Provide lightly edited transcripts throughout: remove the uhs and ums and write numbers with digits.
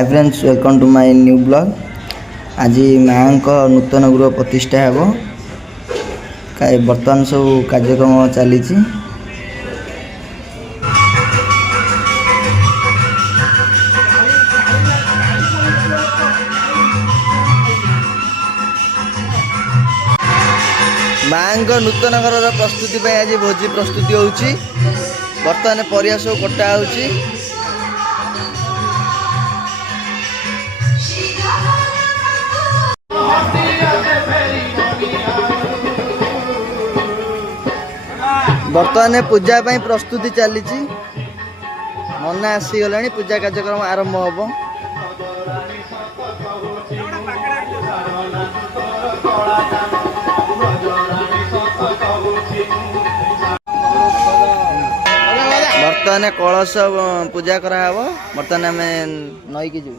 Hi friends, welcome to my new blog. आज माँ को नूतन गृह प्रतिष्ठा हेब। बर्तमान सब कार्यक्रम चली माँ नूतन घर प्रस्तुति आज भोजी प्रस्तुति होची। बर्तमान परिया सब कटा होची। बर्तमान पूजा प्रस्तुति चली। मना आसीगला, पूजा कार्यक्रम आरंभ हम। बर्तमान कलश पूजा कराव। बर्तमान आम नई की जीव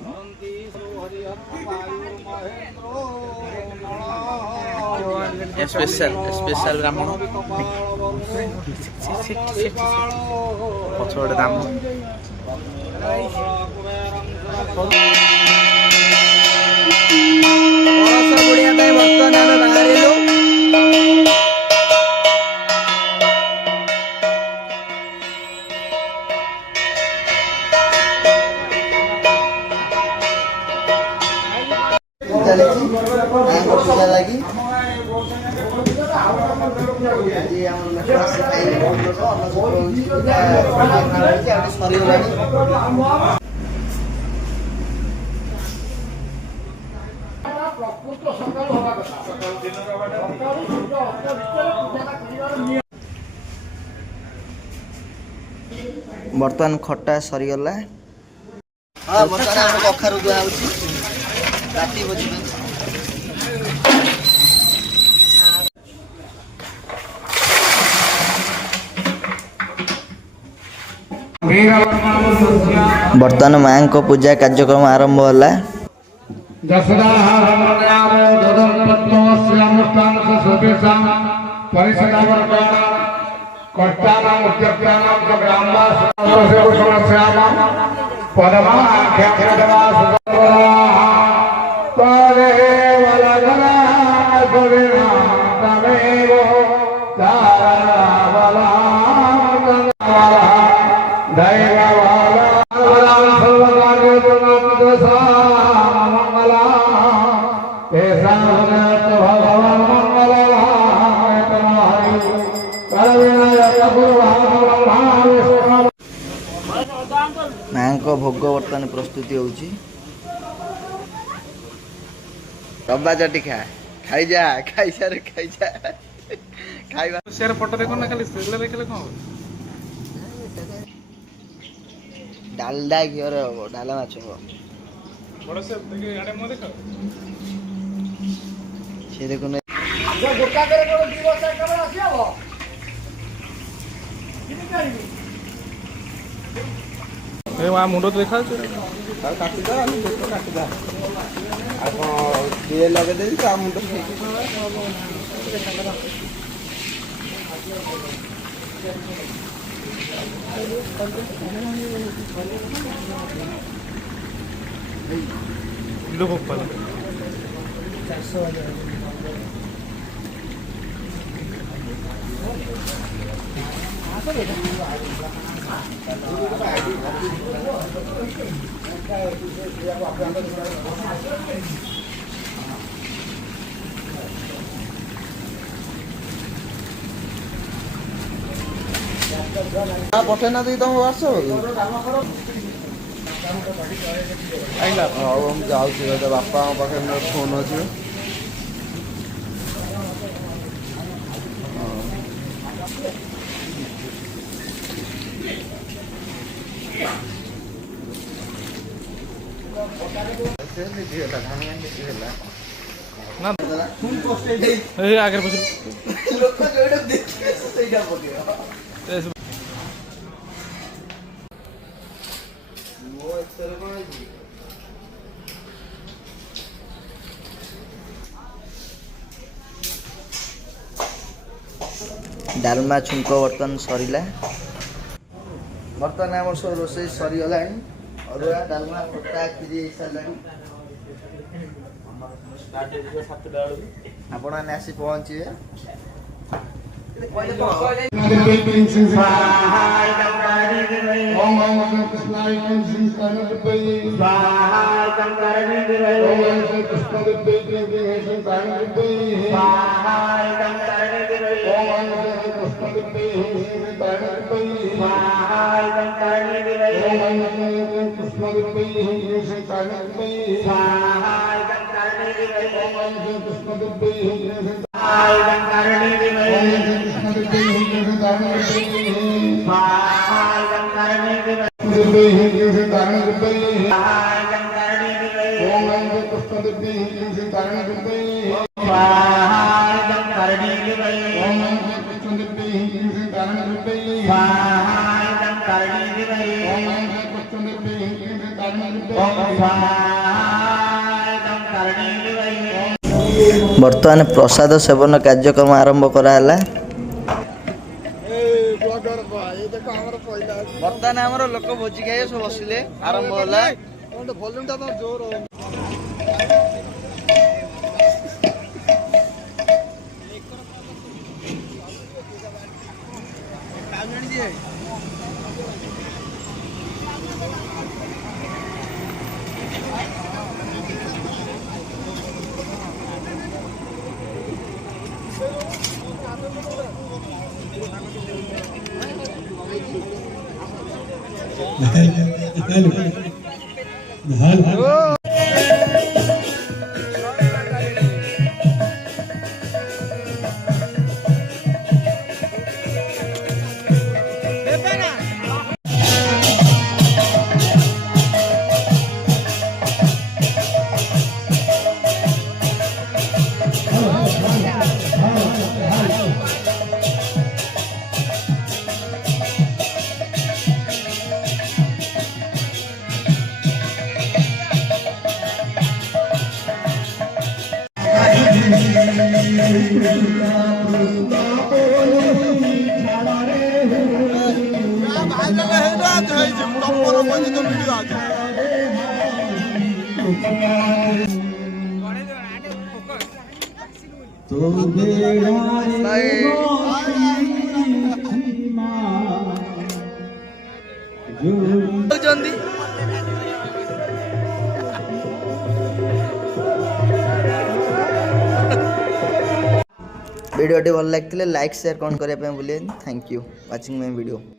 स्पेशल ब्राह्मण पछोड़े दाम बुढ़िया बर्तमान आम बाहर पूजा लगी। बर्तमान खटा सरीगला। कखारु दुआ राति बजी बर्तमान माँ को पूजा कार्यक्रम आरंभ होला। माँ को भोग बर्तमान प्रस्तुति होची। डब्बा चटी खा खाई जा खाई सारे खाई जा खाइबा शेयर फोटो देखो ना, खाली स्टिल देखले कोन डालडा घियर हो डाला माछ हो बड़ से देखे आडे मो देखो से देखो ना गोटा करे को 2 वर्ष कब आसीबो किने करिबी ए वा मुंडो देखा छ आ काटी दा हम देखो काटी दा आ को दिए लगे दे आ मुंडो लो पप्पा 400 पठे ना दी तुम आस आइला हम जाऊँ बापा पाखे फोन अच्छे ना ए आगे पछ लोक जोड़ देखिए सहीटा पके वो एक्सरे कोन डालमा छुंक बर्तन सरीला। बर्तमान आम सब रोषे सरीगला। ଅରୁଆ ଡାଲମା ଖଟା କ୍ଷୀରି ହେଇସାରିଲାଣି। ଷ୍ଟାର୍ଟ ହେଇଯିବ 7ଟା ବେଳକୁ। ଆପଣମାନେ ଆସି ପହଞ୍ଚିବେ। ବର୍ତ୍ତମାନ ପ୍ରସାଦ ସେବନ କାର୍ଯ୍ୟକ୍ରମ ଆରମ୍ଭ କରାହେଲା। ବର୍ତ୍ତମାନ ଆମର ଲୋକ ଭୋଜି ଖାଇବେ ସବୁ ବସିଲେ ଆରମ୍ଭ ହେଲା। वीडियो भल लगी लाइक शेयर कौन करने भूलें। Thank you watching my video.